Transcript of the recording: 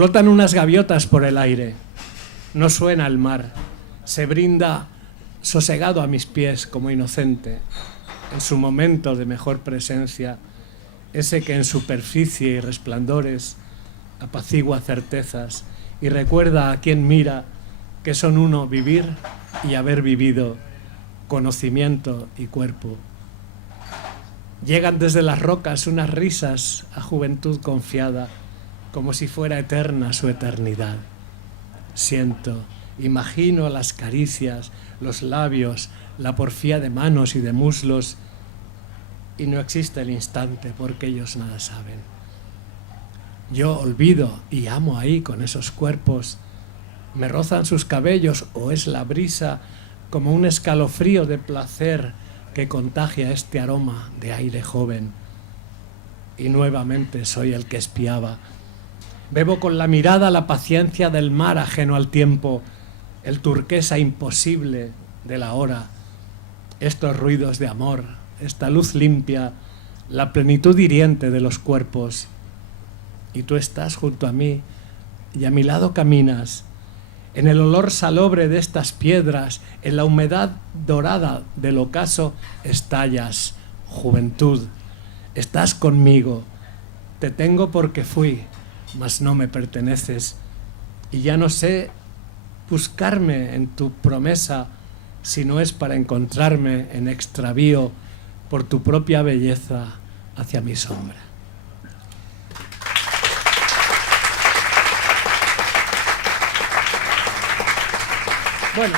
Flotan unas gaviotas por el aire, no suena el mar, se brinda sosegado a mis pies como inocente, en su momento de mejor presencia, ese que en superficie y resplandores apacigua certezas y recuerda a quien mira que son uno vivir y haber vivido, conocimiento y cuerpo. Llegan desde las rocas unas risas a juventud confiada, como si fuera eterna su eternidad. Siento, imagino las caricias, los labios, la porfía de manos y de muslos, y no existe el instante porque ellos nada saben. Yo olvido y amo ahí con esos cuerpos, me rozan sus cabellos o es la brisa como un escalofrío de placer que contagia este aroma de aire joven. Y nuevamente soy el que espiaba. Bebo con la mirada la paciencia del mar ajeno al tiempo, el turquesa imposible de la hora, estos ruidos de amor, esta luz limpia, la plenitud hiriente de los cuerpos. Y tú estás junto a mí y a mi lado caminas, en el olor salobre de estas piedras, en la humedad dorada del ocaso, estallas, juventud, estás conmigo, te tengo porque fui, mas no me perteneces, y ya no sé buscarme en tu promesa si no es para encontrarme en extravío por tu propia belleza hacia mi sombra. Bueno,